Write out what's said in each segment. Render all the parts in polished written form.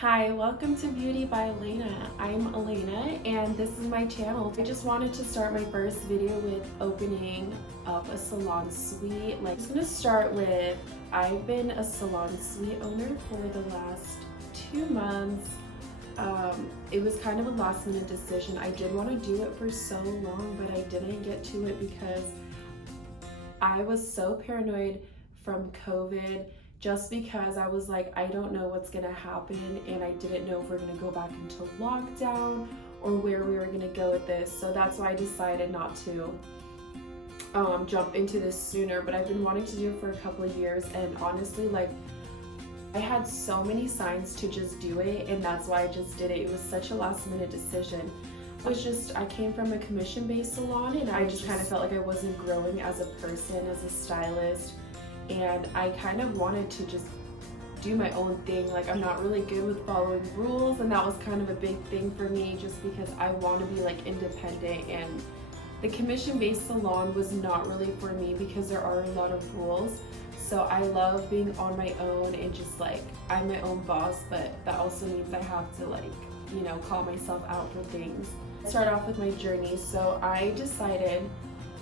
Hi, welcome to Beauty by Elena. I'm Elena and this is my channel. I just wanted to start my first video with opening up a salon suite. I'm just gonna start with, I've been a salon suite owner for the last 2 months. It was kind of a last minute decision. I did want to do it for so long, but I didn't get to it because I was so paranoid from COVID, just because I was like, I don't know what's gonna happen, and I didn't know if we're gonna go back into lockdown or where we were gonna go with this. So that's why I decided not to jump into this sooner. But I've been wanting to do it for a couple of years, and honestly, I had so many signs to just do it, and that's why I just did it. It was such a last minute decision. I came from a commission-based salon, and I just kind of felt like I wasn't growing as a person, as a stylist, and I kind of wanted to just do my own thing. I'm not really good with following rules, and that was kind of a big thing for me, just because I want to be independent, and the commission-based salon was not really for me because there are a lot of rules. So I love being on my own and just I'm my own boss, but that also means I have to call myself out for things. Start off with my journey. So I decided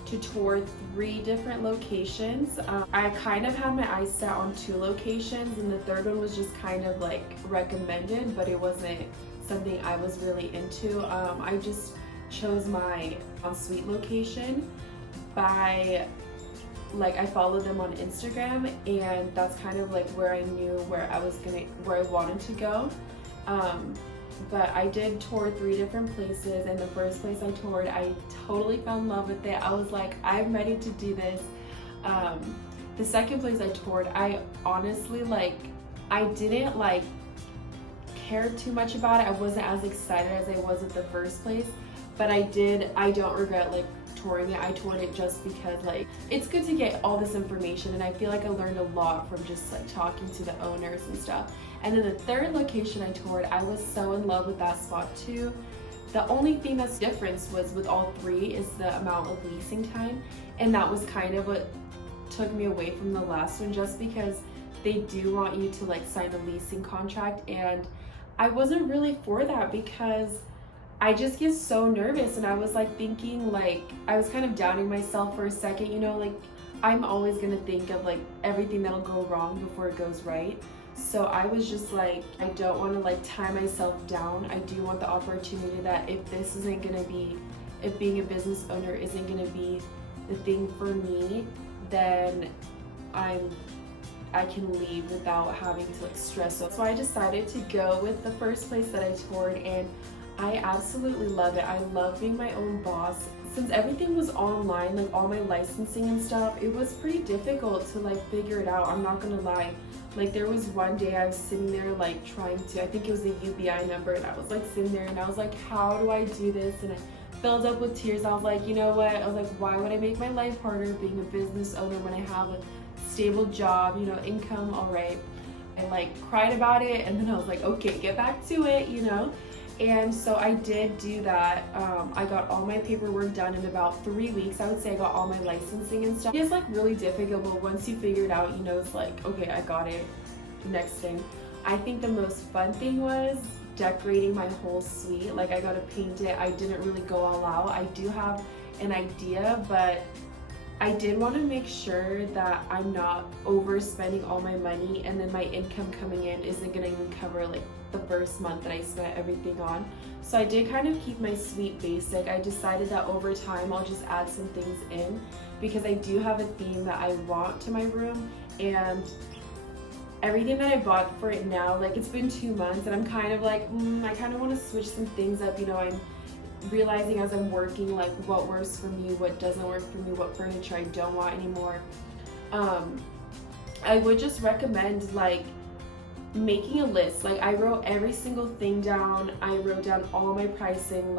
to tour 3 different locations. I kind of had my eyes set on 2 locations, and the third one was just kind of recommended, but it wasn't something I was really into. I just chose my ensuite location by I followed them on Instagram, and that's kind of where I knew where I wanted to go. But I did tour 3 different places, and the first place I toured, I totally fell in love with it. I was like, I'm ready to do this. The second place I toured, I honestly I didn't care too much about it. I wasn't as excited as I was at the first place, but I don't regret touring it. I toured it just because it's good to get all this information, and I feel like I learned a lot from just talking to the owners and stuff. And then the third location I toured, I was so in love with that spot too. The only thing that's difference was with all 3 is the amount of leasing time, and that was kind of what took me away from the last one, just because they do want you to sign a leasing contract, and I wasn't really for that because I just get so nervous. And I was thinking I was kind of doubting myself for a second, I'm always gonna think of everything that'll go wrong before it goes right. So I was just I don't want to tie myself down. I do want the opportunity that if being a business owner isn't gonna be the thing for me, then I can leave without having to stress. So I decided to go with the first place that I toured, and I absolutely love it. I love being my own boss. Since everything was online, all my licensing and stuff, it was pretty difficult to figure it out. I'm not gonna lie. There was one day I was sitting there trying to, I think it was a UBI number, and I was sitting there and I was how do I do this? And I filled up with tears. I was you know what? I was why would I make my life harder being a business owner when I have a stable job, income, all right. I cried about it, and then I was okay, get back to it, And so I did do that. I got all my paperwork done in about 3 weeks. I would say I got all my licensing and stuff. It's really difficult, but once you figure it out, it's okay, I got it. Next thing. I think the most fun thing was decorating my whole suite. I got to paint it. I didn't really go all out. I do have an idea, but I did want to make sure that I'm not overspending all my money, and then my income coming in isn't going to even cover the first month that I spent everything on. So I did kind of keep my suite basic. I decided that over time I'll just add some things in, because I do have a theme that I want to my room, and everything that I bought for it now, it's been 2 months, and I'm kind of I kind of want to switch some things up. I'm realizing as I'm working what works for me, what doesn't work for me, what furniture I don't want anymore. I would just recommend making a list. I wrote every single thing down. I wrote down all my pricing.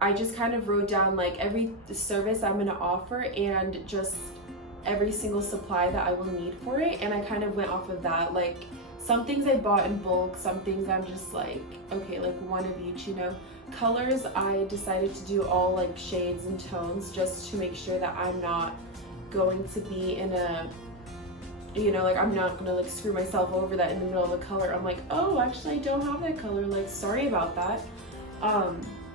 I just kind of wrote down every service I'm going to offer, and just every single supply that I will need for it, and I kind of went off of that. Some things I bought in bulk, some things I'm just okay, one of each, Colors, I decided to do all shades and tones, just to make sure that I'm not going to be in a you know, like I'm not gonna like screw myself over that in the middle of the color. I'm like, oh, actually I don't have that color, like sorry about that.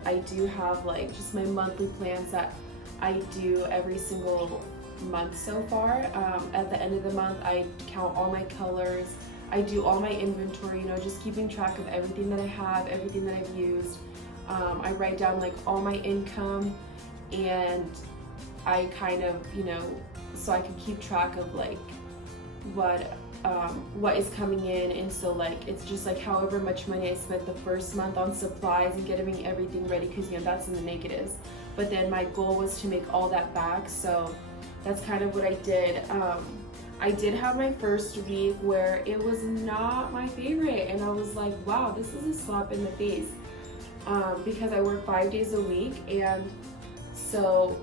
I do have like just my monthly plans that I do every single month so far. At the end of the month, I count all my colors. I do all my inventory, you know, just keeping track of everything that I have, everything that I've used. I write down like all my income, and I kind of, you know, so I can keep track of like what is coming in. And so like it's just like however much money I spent the first month on supplies and getting everything ready, because you know that's in the negatives, but then my goal was to make all that back. So that's kind of what I did. I did have my first week where it was not my favorite, and I was like, wow, this is a slap in the face, because I work 5 days a week. And so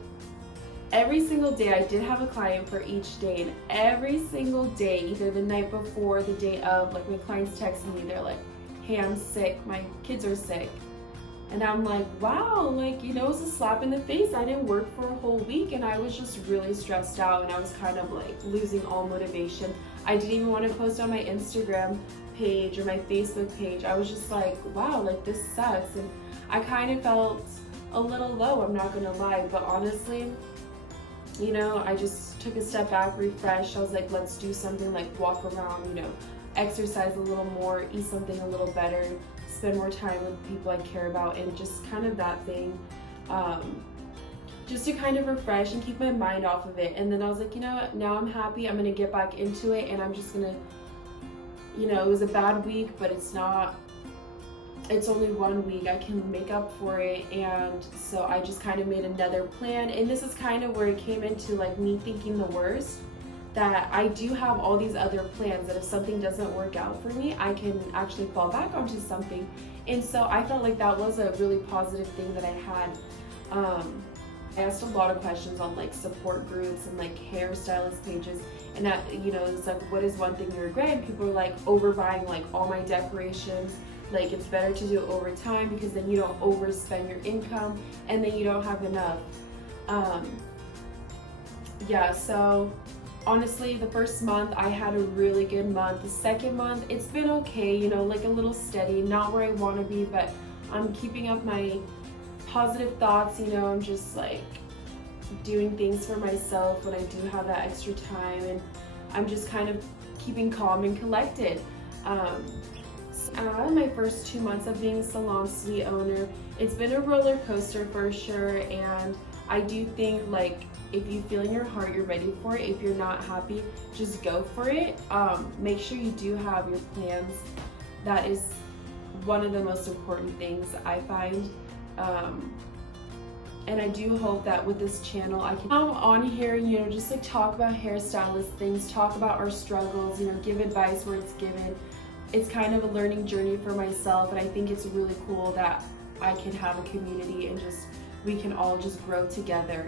every single day I did have a client for each day, and every single day, either the night before, the day of, like my clients texting me, they're like, hey, I'm sick, my kids are sick. And I'm like, wow, like, you know, it's a slap in the face. I didn't work for a whole week, and I was just really stressed out, and I was kind of like losing all motivation. I didn't even want to post on my Instagram page or my Facebook page. I was just like, wow, like this sucks. And I kind of felt a little low, I'm not gonna lie, but honestly, you know, I just took a step back, refreshed. I was like, let's do something, like walk around, you know, exercise a little more, eat something a little better, spend more time with people I care about, and just kind of that thing, just to kind of refresh and keep my mind off of it. And then I was like, you know what, now I'm happy, I'm gonna get back into it, and I'm just gonna, you know, it was a bad week, but it's not, it's only 1 week, I can make up for it. And so I just kind of made another plan, and this is kind of where it came into like me thinking the worst, that I do have all these other plans, that if something doesn't work out for me, I can actually fall back onto something. And so I felt like that was a really positive thing that I had. I asked a lot of questions on like support groups and like hairstylist pages, and that, you know, it's like, what is one thing you regret? And people are like overbuying like all my decorations. Like it's better to do it over time, because then you don't overspend your income, and then you don't have enough. Yeah, so honestly, the first month I had a really good month. The second month, it's been okay, you know, like a little steady, not where I want to be, but I'm keeping up my positive thoughts, you know. I'm just like doing things for myself when I do have that extra time, and I'm just kind of keeping calm and collected. My first 2 months of being a salon suite owner, it's been a roller coaster for sure, and I do think like if you feel in your heart you're ready for it, if you're not happy, just go for it. Make sure you do have your plans. That is one of the most important things I find. And I do hope that with this channel I can come on here, you know, just like talk about hairstylist things, talk about our struggles, you know, give advice where it's given. It's kind of a learning journey for myself, and I think it's really cool that I can have a community, and just we can all just grow together.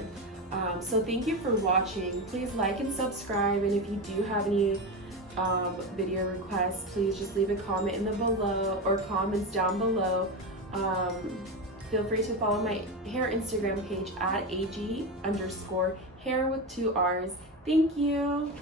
So thank you for watching. Please like and subscribe, and if you do have any video requests, please just leave a comment in the below, or comments down below. Feel free to follow my hair Instagram page at ag_hair with 2 R's. Thank you.